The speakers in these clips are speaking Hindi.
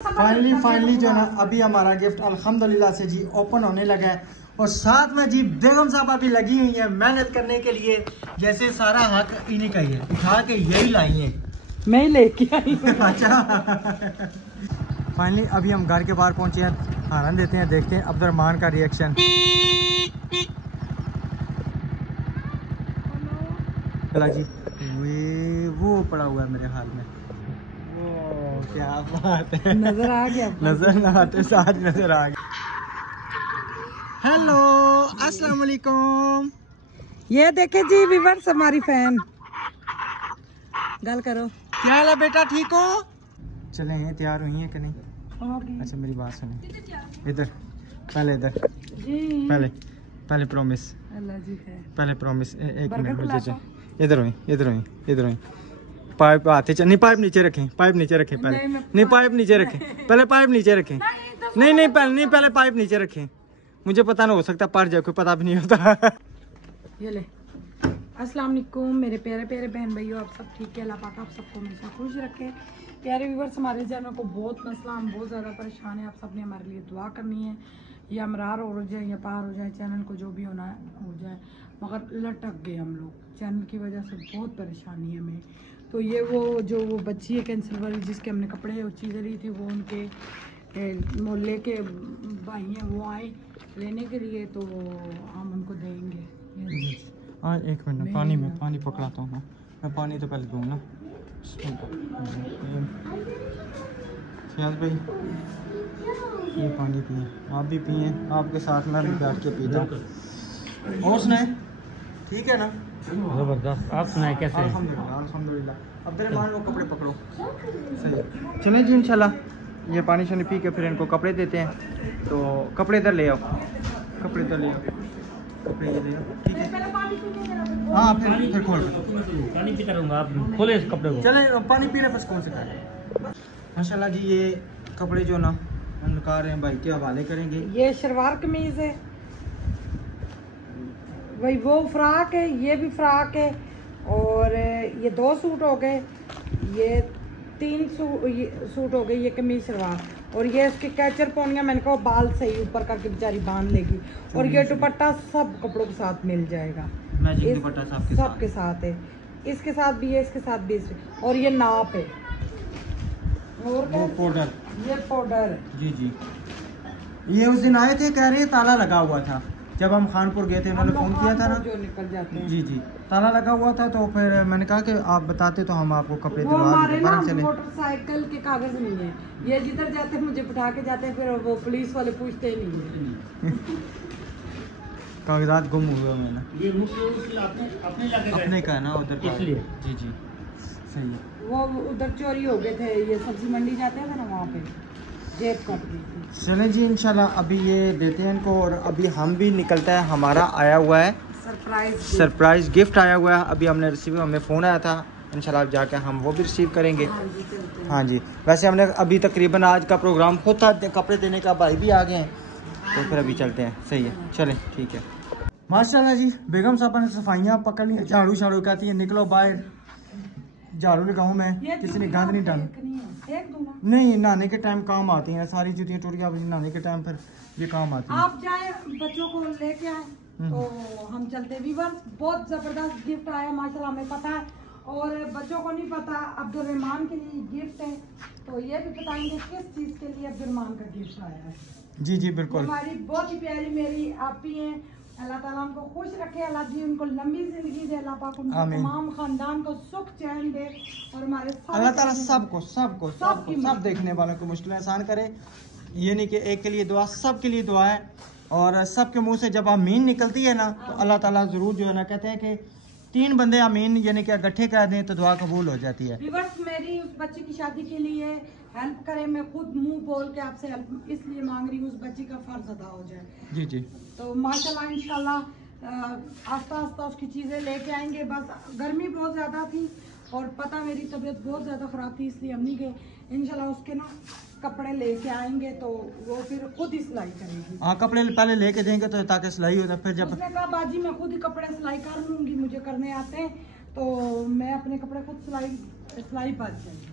फाइनली जो ना अभी हमारा गिफ्ट अल्हम्दुलिल्लाह से जी ओपन होने लगा है और साथ में जी बेगम साहब अभी लगी हुई है मेहनत करने के लिए। जैसे सारा हक इन्हीं का ही है, उठा के यही लाई है, मैं लेके आई। अच्छा फाइनली अभी हम घर के बाहर पहुंचे हैं, हारन देते हैं, देखते हैं अब्दुर्रहमान का रिएक्शन। चला जी वो पड़ा हुआ है मेरे हाल में, क्या बात है, नजर आ गया, नजर ना आते साथ नजर आ गया। हेलो अस्सलाम वालेकुम। ये देखे जी व्यूअर्स हमारी फैन, गल करो, क्या हाल है बेटा, ठीक हो? चले हैं, तैयार हुई है कि नहीं? अच्छा मेरी बात सुने, इधर पहले, इधर पहले प्रॉमिस, अल्लाह जी है, पहले प्रॉमिस, एक मिनट मुझे, इधर हुई पाइप आते नहीं, पाइप नीचे रखें, पाइप नीचे रखें पहले, नहीं पाइप नीचे रखें पहले, पाइप नीचे रखें, नहीं पहले पाइप नीचे रखें, मुझे पता ना हो सकता पड़ जाए, कोई पता भी नहीं होता। ये ले, अस्सलाम वालेकुम मेरे प्यारे प्यारे बहन भाइयों, आप सब ठीक है? अल्लाह पाक आप सबको हमेशा खुश रखे। प्यारे व्यूअर्स, हमारे चैनल को बहुत मसला, हम बहुत ज़्यादा परेशान है, आप सब ने हमारे लिए दुआ करनी है, या अमरार हो जाए या पार हो जाए, चैनल को जो भी होना है हो जाए, मगर लटक गए हम लोग, चैनल की वजह से बहुत परेशानी है हमें। तो ये वो बच्ची है कैंसर वाली, जिसके हमने कपड़े और चीज़ें ली थी, वो उनके मोहल्ले के भाई हैं, वो आए लेने के लिए, तो हम उनको देंगे। आज एक मिनट पानी पकड़ाता हूँ मैं पानी तो पहले दूँ ना। फयाज भाई ये पानी पिए, आप भी पिए, आपके साथ मैं भी बैठ के पीता हूँ। और सुनाए, ठीक है ना? जबरदस्त, आप सुनाए कैसे? अल्हम्दुलिल्लाह। अब्दुर्रहमान वो कपड़े पकड़ो, सही चले जी इंशाल्लाह। ये पानी शानी पी के फिर इनको कपड़े देते हैं, तो कपड़े इधर ले आओ, कपड़े इधर ले आओ, कपड़े ये ले आओ, ठीक है? हाँ फिर खोल पानी पीता रहूँगा, आप खोले इस कपड़े को। चले पानी पी रहे, बस कौन से खा माशाल्लाह जी। ये कपड़े जो ना हम निकाल रहे हैं भाई के हवाले करेंगे। ये शलवार कमीज है भाई, वो फ्राक है, ये भी फ्राक है, और ये 2 सूट हो गए, ये 3 सूट हो गए, ये कमीज शलवार, और ये इसके कैचर पौनिया, मैंने कहा बाल सही ऊपर करके बेचारी बांध लेगी, और ये दुपट्टा सब कपड़ों के साथ मिल जाएगा, सबके साथ है, इसके साथ भी है, इसके साथ भी है, और ये नाप है, और वो पाउडर, ये पाउडर जी। ये उस दिन आए थे, कह रहे ताला लगा हुआ था, जब हम खानपुर गए थे उन्होंने फ़ोन किया था ना, जो निकल जाते हैं, जी ताला लगा हुआ था, तो फिर मैंने कहा कि आप बताते तो हम आपको कपड़े दिलवा देते। मोटरसाइकिल के कागज नहीं है, ये जिधर जाते हैं मुझे बिठा के जाते हैं, फिर वो पुलिस वाले पूछते ही नहीं है। कागजात गुम हुए मैंने, अपने का है ना उधर का, जी सही है। वो उधर चोरी हो गए थे, ये सब्जी मंडी जाते थे ना, वहाँ पे जेब कट गई थी। चले जी इंशाल्लाह अभी ये देते हैं इनको, और अभी हम भी निकलता है, हमारा आया हुआ है सरप्राइज गिफ्ट आया हुआ है, अभी हमने रिसीव, हमें फ़ोन आया था, इंशाल्लाह जाके हम वो भी रिसीव करेंगे। हाँ जी, वैसे हमने अभी तकरीबन आज का प्रोग्राम खुद था कपड़े देने का, भाई भी आ गए हैं, तो फिर अभी चलते हैं, सही है, चलें ठीक है। माशाल्लाह जी, बेगम साहब ने सफाइयाँ पकड़ ली, झाड़ू कहती है निकलो बाहर, झाड़ू लगाऊँ मैं, किसी ने गंद नहीं डाला, नहीं नहाने के टाइम काम आती हैं, सारी जुतियाँ टूटियाँ नहाने के टाइम फिर ये काम आती हैं। आप जाए बच्चों को लेके आए तो हम चलते। व्यूअर्स, बहुत जबरदस्त गिफ्ट आया माशाल्लाह, हमें पता है, और बच्चों को नहीं पता अब्दुर्रहमान के लिए गिफ्ट है, तो ये भी बताएंगे किस चीज के लिए अब्दुर्रहमान का गिफ्ट आया है। जी बिल्कुल, हमारी बहुत ही प्यारी मेरी आप ही हैं, अल्लाह ताला उनको खुश रखे, अल्लाह जी उनको लंबी जिंदगी दे, अल्लाह पाक उनको तमाम खानदान को सुख चैन दे, और हमारे अल्लाह ताला सब देखने वालों को मुश्किलें आसान करे। ये नहीं कि एक के लिए दुआ, सब के लिए दुआ है, और सबके मुंह से जब आमीन निकलती है ना, तो अल्लाह ताला जरूर जो है ना, कहते हैं कि 3 बंदे आमीन यानी कि इकट्ठे कर दें तो दुआ कबूल हो जाती है। व्यूअर्स, मेरी उस बच्चे की शादी के लिए हेल्प करें, मैं खुद मुंह बोल के आपसे हेल्प इसलिए मांग रही हूँ, उस बच्ची का फर्ज अदा हो जाए। जी तो माशाल्लाह इंशाल्लाह आस्ता आस्ता उसकी चीज़ें लेके आएंगे। बस गर्मी बहुत ज़्यादा थी, और पता मेरी तबीयत बहुत ज़्यादा ख़राब थी, इसलिए हम नहीं गए। इंशाल्लाह उसके ना कपड़े लेके आएंगे, तो वो फिर खुद ही सिलाई करेगी। हाँ, कपड़े पहले लेके देंगे तो ताकि सिलाई हो जाए, फिर जब उसने कहा बाजी मैं खुद ही कपड़े सिलाई कर लूँगी, मुझे करने आते हैं, तो मैं अपने कपड़े खुद सिलाई पर जाएंगी।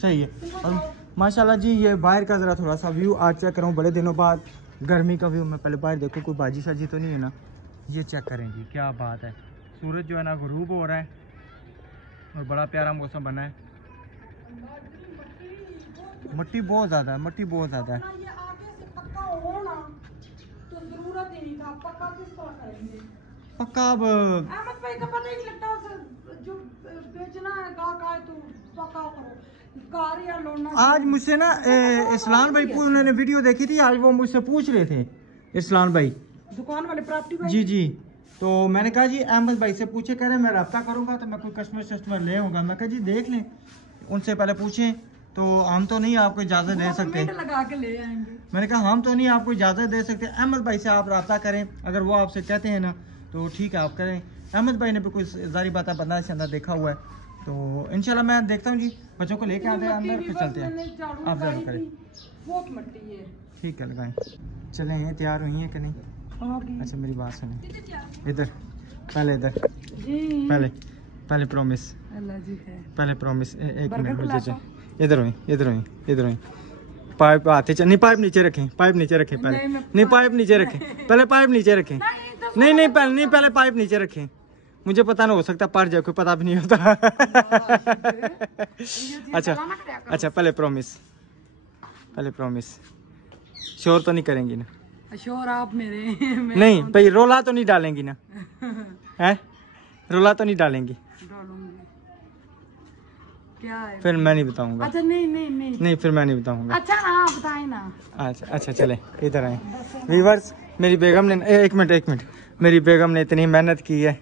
सही है। और माशाल्लाह जी। ये बाहर का ज़रा थोड़ा सा व्यू आज चेक करूँ, बड़े दिनों बाद गर्मी का व्यू। मैं पहले बाहर देखूँ कोई बाजी साजी तो नहीं है ना। ये चेक करें जी, क्या बात है। सूरज जो है ना गुरूब हो रहा है और बड़ा प्यारा मौसम बना है। मट्टी बहुत ज़्यादा है, मट्टी बहुत ज़्यादा है। पक्का अब अहमद भाई का पता ही नहीं लगता, जो बेचना है का तो पक्का करो। कार या लोना आज मुझसे ना इस्लान भाई उन्होंने वीडियो देखी थी, आज वो मुझसे पूछ रहे थे इस्लान भाई, दुकान वाले प्रॉपर्टी भाई। जी जी। तो मैंने कहा जी अहमद भाई से पूछे, कह रहे मैं रब्ता करूंगा तो मैं कोई कस्टमर ले आऊंगा। मैं कहा जी देख लें, उनसे पहले पूछें। तो हम तो नहीं आपको इजाज़त दे सकते, लगा के ले आएंगे। मैंने कहा हम तो नहीं आपको इजाज़त दे सकते। अहमद भाई से आप रब्ता करें, अगर वो आपसे कहते हैं ना तो ठीक है आप करें। अहमद भाई ने भी कोई जारी बात बंदा से अंदर देखा हुआ है, तो इंशाल्लाह मैं देखता हूँ जी। बच्चों को लेके आते हैं अंदर, फिर चलते हैं। आप जरूर करें, बहुत मट्टी है। ठीक है लगाएं। चलें, हैं तैयार हुई हैं कि नहीं? अच्छा मेरी बात सुने, इधर पहले, इधर जी पहले प्रॉमिस, अल्लाह जी है। पहले प्रॉमिस। एक मिनट मुझे, इधर हुई, इधर हुई, इधर हुई। पाइप आते नहीं, पाइप नीचे रखें, पाइप नीचे रखें पहले। नहीं पाइप नीचे रखें पहले, पाइप नीचे रखें। नहीं पहले पाइप नीचे रखें। मुझे पता ना, हो सकता पड़ जाए, कोई पता भी नहीं होता। अच्छा पहले प्रॉमिस, पहले प्रॉमिस। शोर तो नहीं करेंगी ना? शोर आप मेरे नहीं भाई, रोला तो नहीं डालेंगी ना? है रोला तो नहीं डालेंगी? क्या है? फिर मैं नहीं बताऊंगा। अच्छा नहीं फिर मैं नहीं बताऊंगा। अच्छा हाँ बताए ना। अच्छा चले इधर आए। व्यूअर्स, मेरी बेगम ने एक मिनट मेरी बेगम ने इतनी मेहनत की है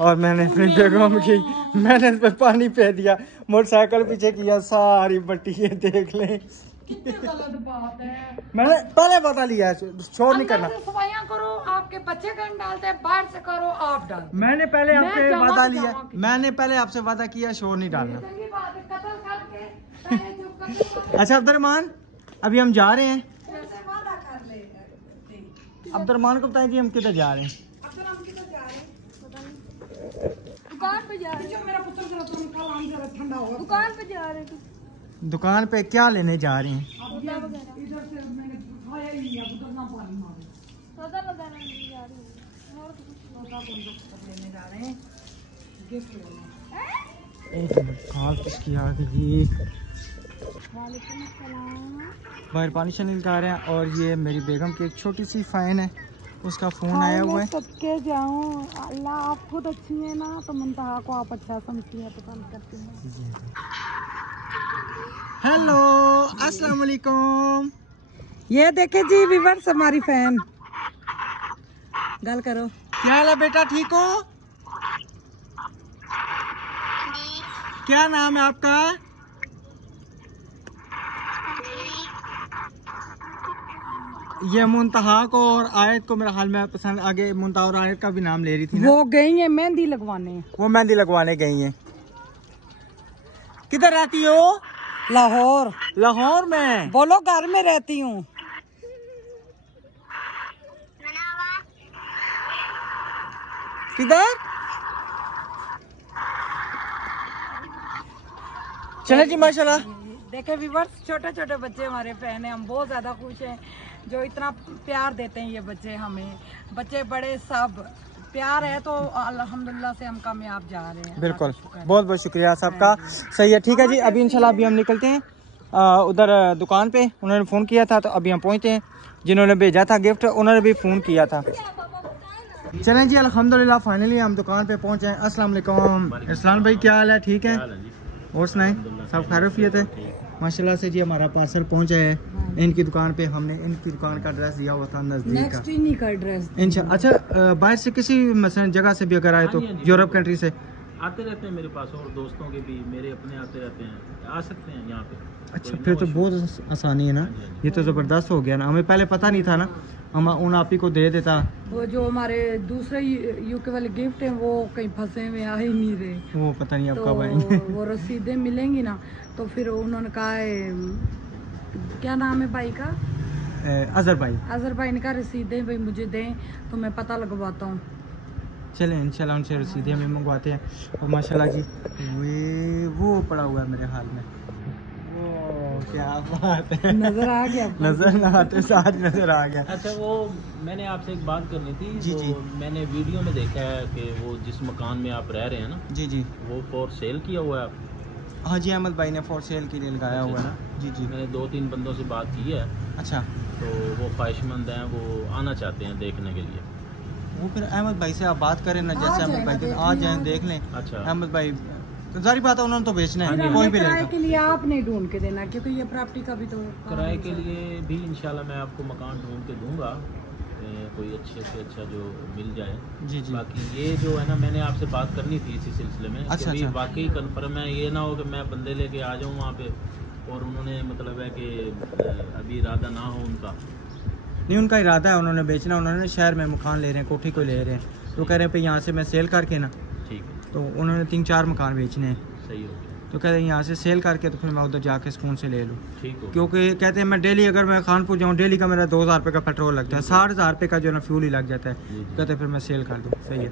और मैंने अपनी बेगम की मेहनत पे पानी फेर दिया। मोटरसाइकिल पीछे किया, सारी मट्टी ये देख लें। कितनी गलत बात है। मैंने पहले बता लिया है, शोर नहीं करना। सफाइयाँ करो, आपके बच्चे कहीं डालते हैं, बाहर से करो, आप डाल। मैंने पहले आपसे वादा लिया, मैंने पहले आपसे वादा किया शोर नहीं डालना। अच्छा अब्दुलरहमान, अभी हम जा रहे हैं। अब्दुलरहमान को बताएं कि हम किधर जा रहे हैं। दुकान पे जा रहे हैं। मेरा पुत्र जरा ठंडा होगा। दुकान पे जा रहे हैं। दुकान पे क्या लेने जा रहे हैं? इधर से मैंने खाया ही नहीं, अब उधर ना पानी मारे। सौदा लगाने नहीं जा रही हूं, और कुछ लेने जा रहे हैं, गिफ्ट लेना। एक मिनट, कॉल किसकी आ गई? वालेकुम अस्सलाम। बाहर पानी से निकाल रहे हैं और ये मेरी बेगम की एक छोटी सी फ़ैन है, उसका फ़ोन आया हुआ है। सबके जाऊं, अल्लाह आप खुद अच्छी है ना, तो मुंतहा को आप अच्छा समझती हैं, पसंद करती हैं। हेलो अस्सलाम वालेकुम। ये देखे जी व्यूअर्स, हमारी फैन। गल करो, क्या हाल है बेटा, ठीक हो? क्या नाम है आपका? ये मुंतहा को और आयत को मेरा हाल में पसंद, आगे मुंतहा और आयत का भी नाम ले रही थी ना? वो गई है मेहंदी लगवाने। वो मेहंदी लगवाने गई हैं। किधर रहती हो? लाहौर। लाहौर में? बोलो घर में रहती हूँ। किधर? चले जी माशाल्लाह। देखे व्यूअर्स, छोटे छोटे बच्चे हमारे फैन हैं, हम बहुत ज्यादा खुश हैं जो इतना प्यार देते हैं ये बच्चे हमें। बच्चे बड़े सब प्यार है, तो अल्हम्दुलिल्लाह से हम कामयाब जा रहे हैं। बिल्कुल, बहुत बहुत शुक्रिया सबका। सही है, ठीक है जी। अभी इंशाल्लाह अभी हम निकलते हैं उधर दुकान पे। उन्होंने फ़ोन किया था तो अभी हम पहुँचते हैं। जिन्होंने भेजा था गिफ्ट उन्होंने भी फ़ोन किया था। चलें जी, अल्हम्दुलिल्लाह फाइनली हम दुकान पे पहुँचे हैं। अस्सलाम वालेकुम। इस्लाम भाई क्या हाल है, ठीक है? और सुनाएं, सब खैरियत है? माशाल्लाह से जी हमारा पार्सल पहुंचा है। इनकी दुकान पे हमने इनकी दुकान का एड्रेस दिया हुआ था, नजदीक का एड्रेस। अच्छा बाहर से किसी मसलन जगह से भी अगर आए तो, यूरोप कंट्री से आते रहते हैं मेरे पास, और दोस्तों के भी मेरे अपने आते रहते हैं, आ सकते हैं यहाँ पे। अच्छा फिर तो बहुत आसानी है ना, ये तो ज़बरदस्त हो गया ना। हमें पहले पता नहीं था ना, हम उन आप ही को दे देता। वो जो हमारे दूसरे यूके वाले गिफ्ट हैं वो कहीं फंसे हुए आ ही नहीं रहे, वो पता नहीं अब तो कब आएंगे। वो रसीदें मिलेंगी ना, तो फिर उन्होंने कहा है, क्या नाम है भाई का? अजहर भाई। अजहर भाई ने कहा रसीदें भाई मुझे दें तो मैं पता लगवाता हूँ। चलें इंशाल्लाह उनसे रसीदें हमें मंगवाते हैं। और माशाल्लाह जी वो पड़ा हुआ है मेरे हाल में, वो क्या बात है, नजर आ गया आपको? नजर ना आते साथ नजर आ गया। अच्छा वो मैंने आपसे एक बात करनी थी। जी, वो जी। मैंने वीडियो में देखा है कि वो जिस मकान में आप रह रहे हैं ना, जी जी। वो फॉर सेल किया हुआ है आप? हाँ जी, अहमद भाई ने फॉर सेल के लिए लगाया हुआ है ना। जी जी। मैंने 2-3 बंदों से बात की है, अच्छा, तो वो ख्वाहिशमंद हैं, वो आना चाहते हैं देखने के लिए। वो फिर अहमद भाई से आप बात करें ना, जैसे आ अहमद भाई के जाएगा, आ देखने जाएं, आ देख लें। अच्छा। अहमद भाई तो जारी बात है, उन्होंने तो बेचना हाँ है, जी, कोई भी किराए लेगा। के लिए आप नहीं ढूंढ के देना, क्योंकि ये प्रॉपर्टी का भी तो किराए के लिए भी इंशाल्लाह मैं आपको मकान ढूंढ के दूंगा, कोई अच्छे से अच्छा जो मिल जाए। जी जी। बाकी ये जो है ना, मैंने आपसे बात करनी थी इसी सिलसिले में। अच्छा, कि भाई अच्छा। वाकई कन्फर्म है, ये ना हो कि मैं बंदे लेके आ जाऊँ वहाँ पे और उन्होंने मतलब है कि अभी इरादा ना हो उनका। नहीं, उनका इरादा है, उन्होंने बेचना, उन्होंने शहर में मकान ले रहे हैं, कोठी को ले रहे हैं, तो कह रहे हैं पे यहाँ से मैं सेल करके ना, ठीक है, तो उन्होंने 3-4 मकान बेचने हैं, सही हो गया, तो कह रहे हैं यहाँ से सेल करके तो फिर मैं उधर जाके सुकून से ले लूँ। ठीक हो गया। क्योंकि कहते हैं मैं डेली अगर मैं खानपुर जाऊँ, डेली का मेरा 2000 रुपये का पेट्रोल लगता है, 60,000 रुपये का जो ना फ्यूल ही लग जाता है। जी, जी। कहते हैं फिर मैं सेल कर दूँ। सही है,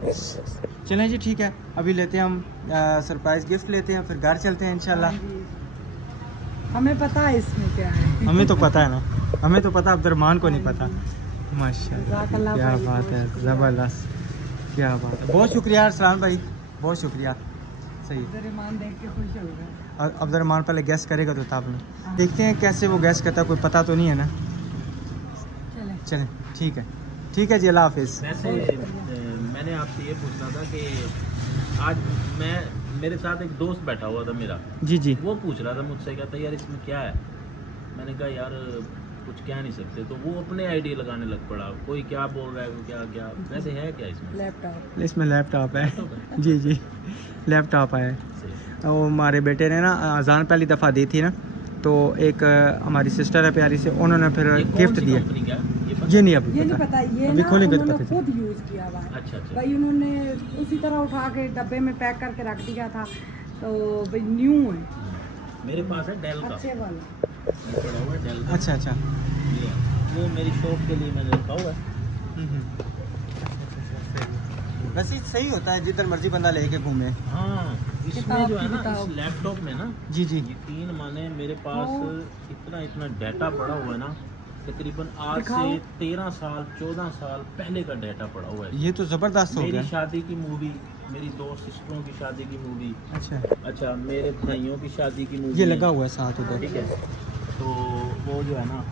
चलें जी, ठीक है, अभी लेते हैं हम सरप्राइज़ गिफ्ट लेते हैं, फिर घर चलते हैं इंशाल्लाह। हमें पता है इसमें क्या है। हमें तो पता है ना, हमें तो पता, अब्दुर्रहमान को नहीं पता। माशाल्लाह, जज़ाकल्लाह क्या भाई, बात बहुत है, शुक्रिया। ज़बरदस्त, क्या बात है, बहुत शुक्रिया अरसलान भाई, बहुत शुक्रिया। सही है, अब्दुर्रहमान देख के खुश हो गए। और अब्दुर्रहमान पहले गैस करेगा तो तब नहीं, देखते हैं कैसे वो गैस करता है, कोई पता तो नहीं है ना। चले चलें, ठीक है, ठीक है जी, अल्लाह हाफिज़। वैसे मैंने आपसे ये पूछना था कि आज मेरे साथ एक दोस्त बैठा हुआ था मेरा, जी जी। वो पूछ रहा था मुझसे, कहता यार इसमें क्या है। मैंने कहा यार कुछ कह नहीं सकते, तो वो अपने आइडिया लगाने लग पड़ा, कोई क्या बोल रहा है, कोई क्या क्या, वैसे है क्या इसमें? लैपटॉप। इसमें लैपटॉप है, जी जी, लैपटॉप है। सही। वो हमारे बेटे ने ना अजान पहली दफ़ा दी थी ना, तो एक हमारी सिस्टर है प्यारी से, उन्होंने फिर ये कौन गिफ्ट सी दिया। कंपनी का है? ये पता? ये नहीं अभी ये नहीं पता, पता, ये अभी ना खोलेंगे तो उन्होंने पता खुद यूज किया हुआ है। अच्छा अच्छा। भाई उन्होंने उसी तरह उठा के डब्बे में पैक करके रख दिया था, तो भाई न्यू है, मेरे पास है डेल का, अच्छे वाला। ये पड़ा हुआ है डेल का। अच्छा अच्छा। ये वो मेरी शॉप के लिए मैंने रखा हुआ है। वैसे सही होता है, जिधर मर्जी बंदा लेके घूमे। हाँ, इसमें किताब जो है की ना, किताब। इस लैपटॉप में ना, जी जी। ये 3 माने मेरे पास इतना इतना डाटा पड़ा हुआ है ना, तकरीबन आज दिखाओ। से 13 साल 14 साल पहले का डाटा पड़ा हुआ है। ये तो ज़बरदस्त हो मेरी गया। शादी की मूवी, मेरी 2 सिस्टरों की शादी की मूवी, अच्छा, अच्छा मेरे भाइयों की शादी की मूवी, ये लगा हुआ है साथ उधर। ठीक है। तो वो जो है ना,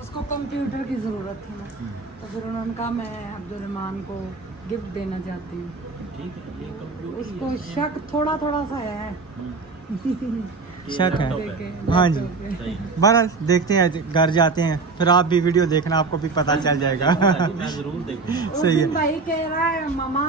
उसको कंप्यूटर की ज़रूरत थी ना, तो फिर उन्होंने कहा मैं अब्दुर्रहमान को गिफ्ट देना चाहती हूँ। ठीक है, ये कंप्यूटर उसको शक थोड़ा थोड़ा सा है। शक है। देखे, हाँ जी। लैपटॉप के। सही। बहरहाल देखते हैं, घर जाते हैं, फिर आप भी वीडियो देखना, आपको भी पता चल जाएगा। मैं जरूर देखूंगा। उस सही है। दिन भाई कह रहा है मामा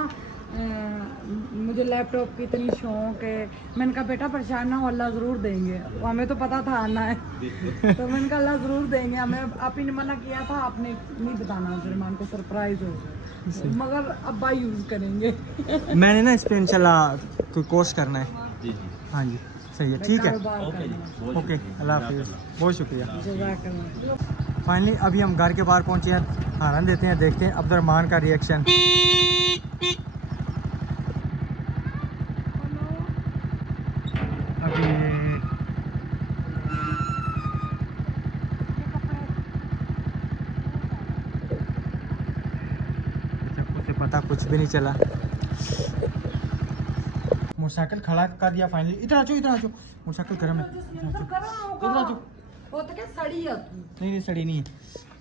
मुझे लैपटॉप की इतनी शौक है। मैंने कहा बेटा परेशान ना हो, अल्लाह ज़रूर देंगे, वो हमें तो पता था आना है। तो मैंने कहा अल्लाह ज़रूर देंगे, हमें आप ही ने मना किया था, आपने नहीं बताना अब्दुर्रहमान को, सरप्राइज हो, मगर अब्बा यूज़ करेंगे। मैंने ना इस पे इंशाल्लाह कोई कोर्स करना है। जी जी, हाँ जी, सही है, ठीक है, कारोबार ओके जी, करना। बहुत ओके, शुक्रिया। अल्लाह हाफिज़, बहुत शुक्रिया। जज़ाकल्लाह। फाइनली अभी हम घर के बाहर पहुंचे हैं, हारन देते हैं, देखते हैं अब्दुर्रहमान का रिएक्शन। अभी उसे पता कुछ भी नहीं चला, मोटरसाइकिल खड़ा कर दिया फाइनली। इधर आ जाओ, इधर आ जाओ, मोटरसाइकिल गर्म है, इधर आ जाओ। वो तो क्या सड़ी होती। नहीं नहीं, सड़ी नहीं है,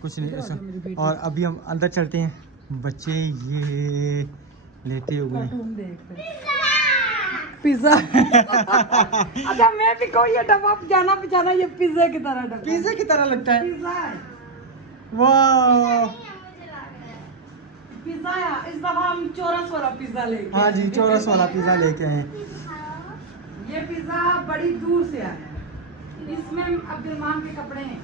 कुछ नहीं इधर आ ऐसा। जाओ मेरी बेटी। और अभी हम अंदर चलते हैं, बच्चे ये लेटे हुए हैं। कार्टून देख पिज्जा। अच्छा मैं भी कहूँ ये डब्बा जाना पिछाना, ये पिज्जा की तरह डब्बा। पिज्जा की तरह लगता है, पिज्जा है। वाह। पिज्जा है, इस दफा हम चौरस वाला पिज्जा लेके हाँ जी, आए। चौरस वाला पिज्जा लेके आए। ये पिज्जा बड़ी दूर से आया है, इसमें अब्दुर्रहमान के कपड़े हैं।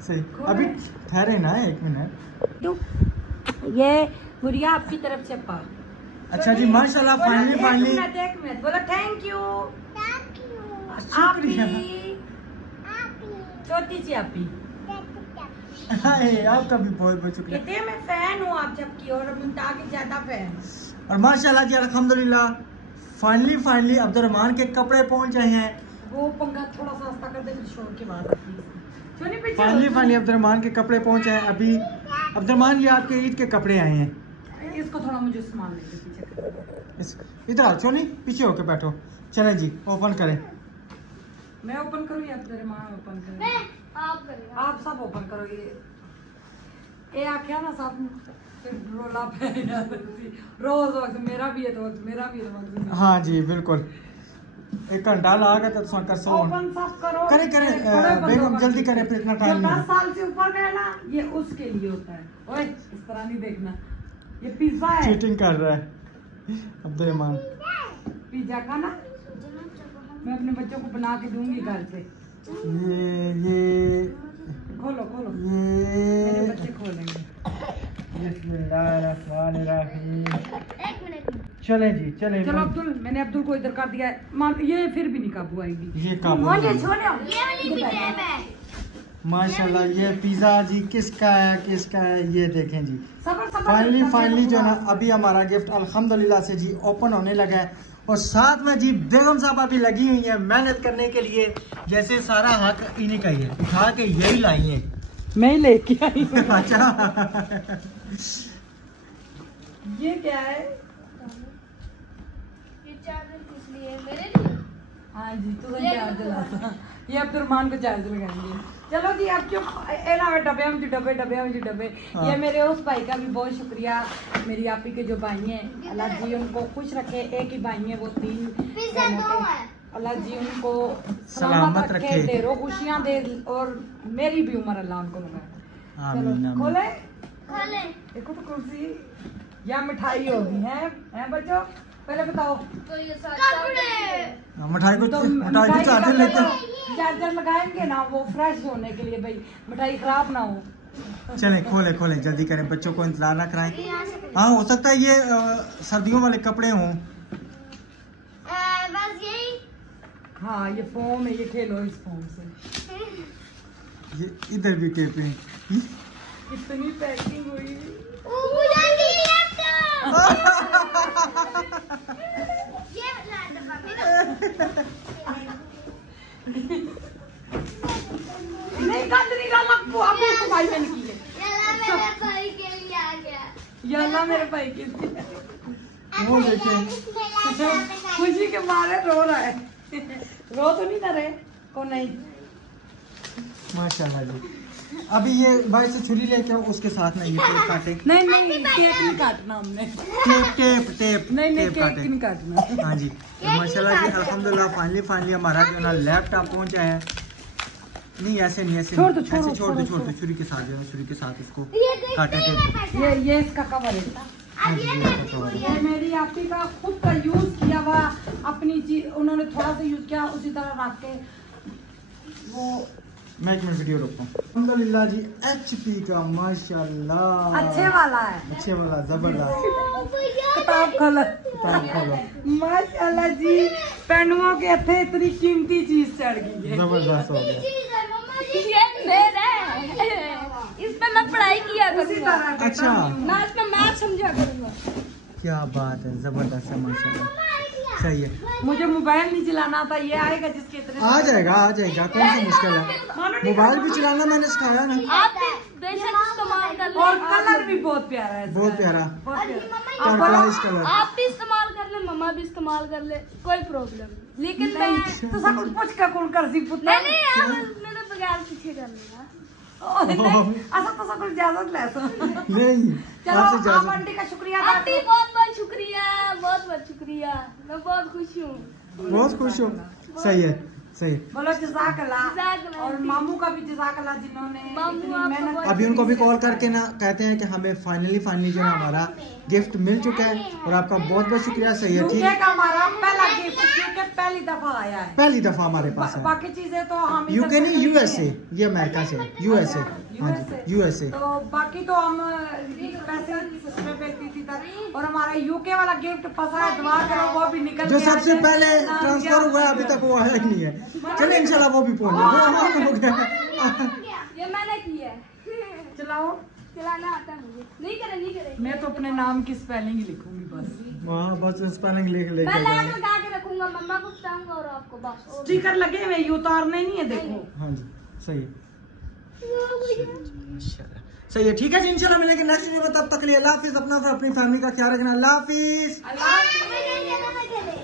सही, अभी ठहरे ना 1 मिनट। ये गुड़िया आपकी तरफ से पा। अच्छा जी, माशाल्लाह, फाइनली फाइनली एक मिनट बोलो थैंक यू। शुक्रिया। छोटी सी आपी हाय, आपका भी बहुत बहुत शुक्रिया। कहते हैं मैं फैन हूँ आप सबकी, और मुमताज की ज्यादा फैन। और माशाल्लाह जी अल्हम्दुलिल्लाह फाइनली अब्दुर्रहमान के कपड़े पहुंच गए हैं। वो पंखा थोड़ा सा रास्ता कर दे फिर शोर की बात आती है। फाइनली अब्दुर्रहमान के कपड़े पहुंचे हैं। अभी अब्दुर्रहमान ये आपके ईद के कपड़े आए हैं। इसको थोड़ा मुझे सामान लेके पीछे कर। इधर आओ चोनी, पीछे होके बैठो। चलें जी ओपन करें। मैं ओपन करूँ या अब्दुर्रहमान ओपन करें? आप सब ओपन करो। ये आख्या ना साथ में फिर रोला पे रोज वक्त मेरा भी है तो मेरा भी है। हाँ जी बिल्कुल, एक घंटा लगा तो कर सो ओपन सब करो। करें बेगम जल्दी करें, फिर इतना टाइम 10 साल से ऊपर गए ना ये उसके लिए होता है। ओए इस तरह नहीं देखना, ये पिज्जा है। चीटिंग कर रहा है अब्दुर्रहमान। पिज्जा का ना मैं अपने बच्चों को बना के दूंगी घर से। ये खोलो ये मेरे बच्चे खोलेंगे। चले जी चले। चलो अब्दुल, मैंने अब्दुल को इधर कर दिया है। ये फिर भी नहीं काबू आएगी। ये काबू माशाल्लाह। ये पिज़्ज़ा जी किसका है ये देखें जी। फाइनली जो है ना अभी हमारा गिफ्ट अल्हम्दुलिल्लाह से जी ओपन होने लगा है। और साथ में जी बेगम साहबा भी लगी हुई है मेहनत करने के लिए, जैसे सारा हक इन्हीं का ही है, उठा के यही लाई है। मैं लेके आई। अच्छा ये क्या है? ये चार्जर किस लिए? मेरे लिए? हाँ जी तुझे चार्ज दिलाता। ये अब्दुर्रहमान को चार्ज लगाएंगे। चलो जी अब क्यों डब्बे में डब्बे। हाँ। ये मेरे उस भाई का भी बहुत शुक्रिया। मेरी आपी के जो भाई हैं अल्लाह जी उनको खुश रखे। एक ही भाई हैं वो 3 बहनों के। अल्लाह जी उनको सलामत रखे, ढेरों खुशियाँ दे और मेरी भी उम्र अल्लाह उनको लगाए। आमीन। खोले। देखो तो कुर्सी या मिठाई होगी है बच्चों? पहले बताओ। तो ये कपड़े। मिठाई को चार्जर लेते हैं। चार्जर लगाएंगे ना वो फ्रेश होने के लिए भाई, मिठाई खराब ना हो। चलें खोलें जल्दी करें, बच्चों को इंतजार ना कराएं। हाँ हो सकता है ये सर्दियों वाले कपड़े हों। बस यही। हाँ ये फोम है, ये खेलो इस फोम से। ये इधर भी टेप है। कितनी पैकिंग हुई। ये डब्बा मेरा। नहीं गंद नहीं डालना, आपने इसको भाई मैंने की है। मेरे भाई के लिए आ गया। ये अल्लाह मेरे भाई के लिए। वो देखें खुशी के मारे रो रहा है। रो तो नहीं ना रहे को नहीं। माशाल्लाह जी। अभी ये भाई से छुरी लेके आओ, उसके साथ में ये टेप काटे। नहीं केक नहीं काटना हमने। टेप नहीं टेप केक नहीं काटना। हाँ जी तो माशाल्लाह जी अल्हम्दुलिल्लाह फाइनली हमारा जो है ना लैपटॉप पहुंचा है। नहीं ऐसे छोड़ दो छुरी के साथ जो है छुरी के साथ इसको काटे टेप। ये इसका कवर है। हाँ जी ये इसका कवर है। ये मेरी आपी का खुद का यूज किया हुआ अपनी चीज उन्होंने थोड़ा सा यूज किया उसी तरह रख के वो। मैं एक मिनट वीडियो रोकता हूँ। अल्हम्दुलिल्लाह जी HP का माशाल्लाह अच्छे वाला है। अच्छे वाला जबरदस्त। किताब खोलो। माशाल्लाह जी पेनुओं के हथे इतनी कीमती चीज चढ़ गई है। जबरदस्त हो गया। ये मेरा है। इस पे मैं पढ़ाई किया करूँगा। अच्छा मैं इसमें मैथ समझा करूँगा। क्या बात है, जबरदस्त है माशाल्लाह। सही है। मुझे मोबाइल नहीं चलाना था, ये आएगा जिसके इतने आ जाएगा कौन सी मुश्किल है। मोबाइल भी चलाना मैंने सिखाया ना। आप बेशक इस्तेमाल कर और ले। कलर भी बहुत प्यारा है। बहुत प्यारा आप कलर। आप भी इस्तेमाल कर ले, मम्मा भी इस्तेमाल कर ले, कोई प्रॉब्लम नहीं। लेकिन मैं तो सब कुछ पूछ का कौन कर सी पुत्र। नहीं यार मेरे बगैर पीछे कर लेगा। ऐसा तो सब कुछ इजाजत ले तो। नहीं चलो आपसे आप इजाजत। आंटी का शुक्रिया अदा आंटी बहुत शुक्रिया, बहुत शुक्रिया। मैं बहुत खुश हूँ। बहुत खुश हो। सही है सही। बोलो जज़ाकल्लाह। जज़ाकल्लाह। और मामू का भी जज़ाकल्लाह जिन्होंने मामू इतनी आपको मेहनत। बहुत अभी उनको भी कॉल करके ना कहते हैं कि हमें फाइनली जो है हमारा गिफ्ट मिल चुका है और आपका बहुत बहुत शुक्रिया। सही है यूके ठीक। का हमारा पहला गिफ्ट क्योंकि पहली दफा आया है। पहली दफा हमारे पास है। बाकी चीजें तो हम इधर यूके से नहीं खरीदते USA, हैं। ये अमेरिका से USA। हाँ जी USA। तो बाकी तो हम पैसे इसमें भेजती थी तक। और हमारा यूके वाला गिफ्ट फंसा है, दुआ करो वो भी निकल जो के आ सबसे जाए। पहले नाम ट्रांसफर क्या हुआ है अभी तक वो आया ही नहीं है। चलो इंशाल्लाह वो भी पहुंच जाए। हो गया। ये मैंने किया है। चलाओ। चलाना आता है मुझे। नहीं करे। मैं तो अपने नाम की स्पेलिंग ही लिखूंगी बस। वहाँ बस स्पेलिंग लिख मैं लेके लाके जाए। लगा के रखूंगा, मम्मा को बताऊंगा और आपको बस। और स्टिकर लगे हुए, ये उतारने नहीं है, देखो। हाँ जी सही है, सही है, ठीक है जी। इंशाल्लाह मिलेंगे नेक्स्ट वीडियो में, तब तक के लिए अल्लाह हाफिज। अपना और अपनी फैमिली का ख्याल रखना। अल्लाह हाफिज। अल्लाह हाफ़िज़।